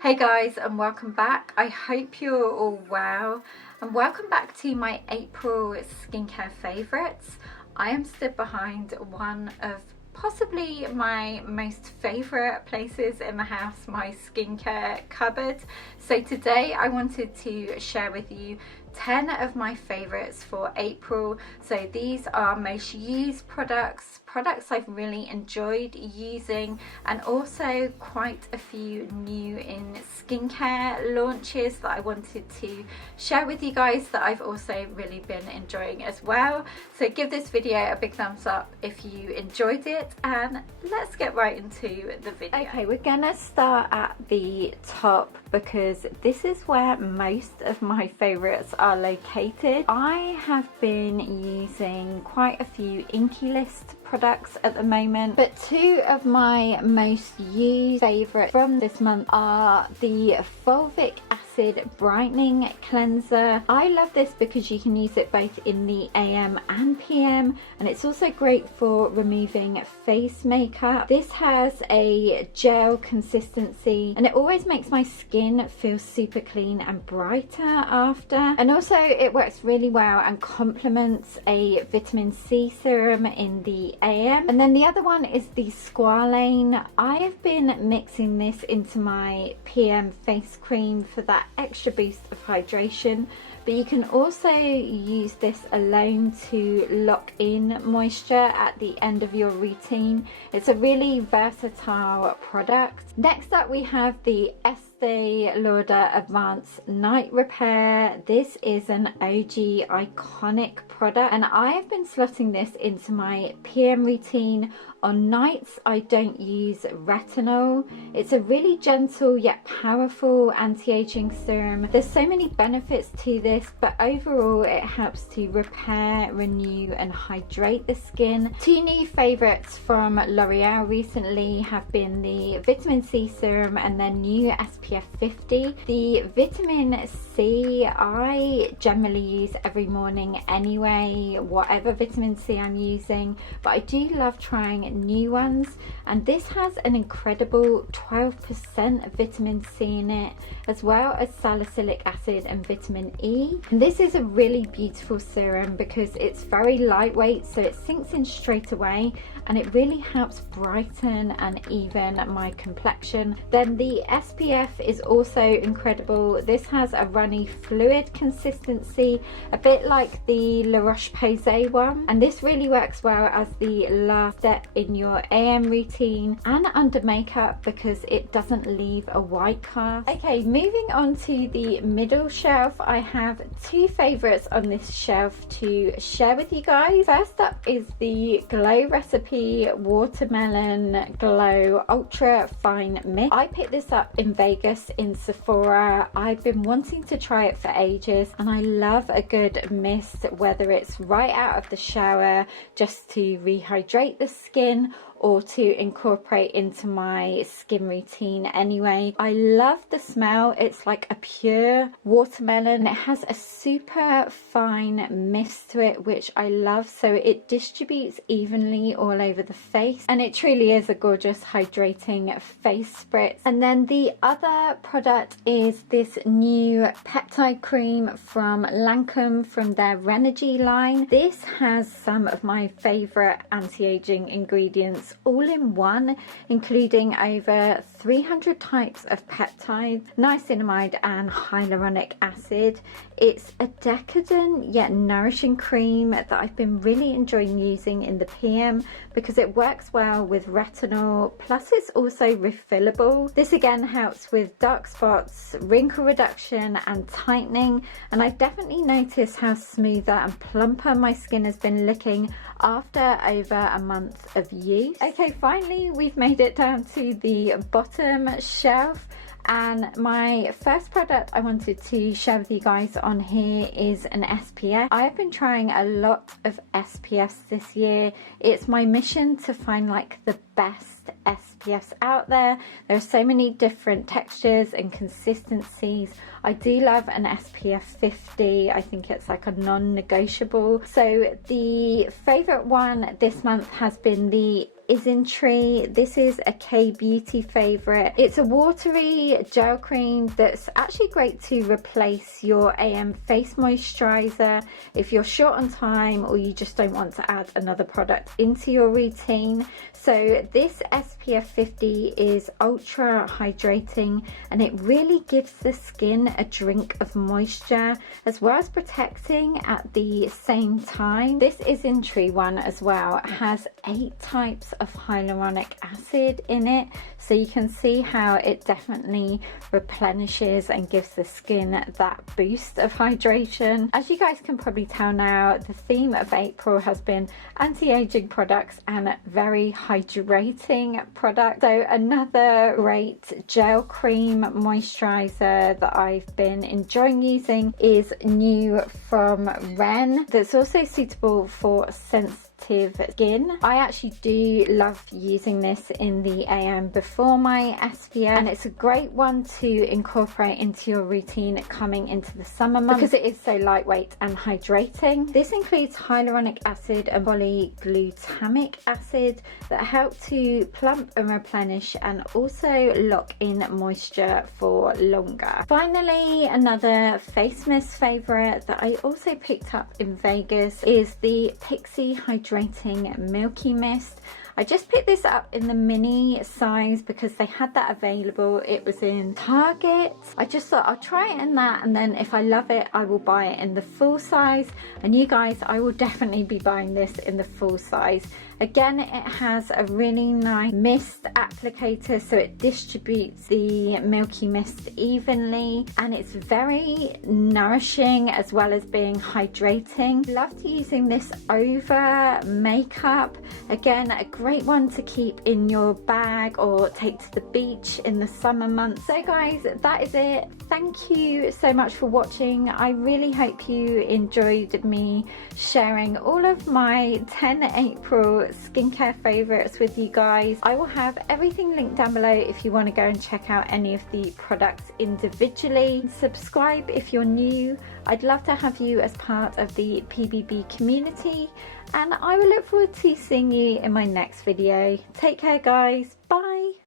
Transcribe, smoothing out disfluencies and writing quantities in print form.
Hey guys, and welcome back. I hope you're all well, and welcome back to my April skincare favourites. I am stood behind one of possibly my most favourite places in the house, my skincare cupboard. So today I wanted to share with you 10 of my favourites for April. So these are most used products I've really enjoyed using, and also quite a few new in skincare launches that I wanted to share with you guys that I've also really been enjoying as well. So give this video a big thumbs up if you enjoyed it, and let's get right into the video. Okay, we're gonna start at the top because this is where most of my favourites are located. I have been using quite a few Inkey List products at the moment, but two of my most used favourites from this month are the Fulvic Acid Brightening Cleanser. I love this because you can use it both in the AM and PM, and it's also great for removing face makeup. This has a gel consistency and it always makes my skin feel super clean and brighter after, and also it works really well and complements a vitamin C serum in the AM. And then the other one is the Squalane. I have been mixing this into my PM face cream for that extra boost of hydration, but you can also use this alone to lock in moisture at the end of your routine. It's a really versatile product. Next up we have the Estee Lauder Advanced Night Repair. This is an OG iconic product, and I have been slotting this into my PM routine. On nights I don't use retinol. It's a really gentle yet powerful anti-aging serum. There's so many benefits to this, but overall it helps to repair, renew and hydrate the skin. Two new favourites from L'Oreal recently have been the Vitamin C serum and their new SPF 50. The Vitamin C I generally use every morning anyway, whatever vitamin C I'm using, but I do love trying new ones, and this has an incredible 12% vitamin C in it, as well as salicylic acid and vitamin E. And this is a really beautiful serum because it's very lightweight, so it sinks in straight away and it really helps brighten and even my complexion. Then the SPF is also incredible. This has a runny fluid consistency, a bit like the La Roche-Posay one, and this really works well as the last step in your AM routine and under makeup because it doesn't leave a white cast. Okay, moving on to the middle shelf, I have two favourites on this shelf to share with you guys. First up is the Glow Recipe Watermelon Glow Ultra Fine Mist. I picked this up in Vegas in Sephora. I've been wanting to try it for ages, and I love a good mist, whether it's right out of the shower just to rehydrate the skin or to incorporate into my skin routine anyway. I love the smell. It's like a pure watermelon. It has a super fine mist to it, which I love, so it distributes evenly all over the face, and it truly is a gorgeous hydrating face spritz. And then the other product is this new peptide cream from Lancome from their Renergy line. This has some of my favourite anti-aging ingredients all in one, including over 300 types of peptides, niacinamide and hyaluronic acid. It's a decadent yet nourishing cream that I've been really enjoying using in the PM because it works well with retinol, plus it's also refillable. This again helps with dark spots, wrinkle reduction and tightening, and I've definitely noticed how smoother and plumper my skin has been looking after over a month of use. Okay, finally we've made it down to the bottom shelf, and my first product I wanted to share with you guys on here is an SPF. I've been trying a lot of SPFs this year. It's my mission to find like the best SPFs out there. There are so many different textures and consistencies. I do love an SPF 50. I think it's like a non-negotiable. So the favorite one this month has been the Isntree. This is a K-Beauty favorite. It's a watery gel cream that's actually great to replace your AM face moisturizer if you're short on time or you just don't want to add another product into your routine. So this SPF 50 is ultra hydrating and it really gives the skin a drink of moisture as well as protecting at the same time. This Isntree one as well has 8 types of hyaluronic acid in it, so you can see how it definitely replenishes and gives the skin that boost of hydration. As you guys can probably tell now, the theme of April has been anti-aging products and very hydrating products. So another great gel cream moisturizer that I've been enjoying using is new from Ren, that's also suitable for sensitive skin. I actually do love using this in the AM before my SPF, and it's a great one to incorporate into your routine coming into the summer months because it is so lightweight and hydrating. This includes hyaluronic acid and polyglutamic acid that help to plump and replenish and also lock in moisture for longer. Finally, another face mist favorite that I also picked up in Vegas is the Pixi Hydrating Milky Mist. I just picked this up in the mini size because they had that available. It was in Target. I just thought I'll try it in that, and then if I love it I will buy it in the full size. And you guys, I will definitely be buying this in the full size. Again, it has a really nice mist applicator, so it distributes the milky mist evenly, and it's very nourishing as well as being hydrating. Loved using this over makeup. Again, a great one to keep in your bag or take to the beach in the summer months. So guys, that is it. Thank you so much for watching. I really hope you enjoyed me sharing all of my 10 April skincare favorites with you guys. I will have everything linked down below if you want to go and check out any of the products individually. Subscribe if you're new. I'd love to have you as part of the PBB community, and I will look forward to seeing you in my next video. Take care guys, bye.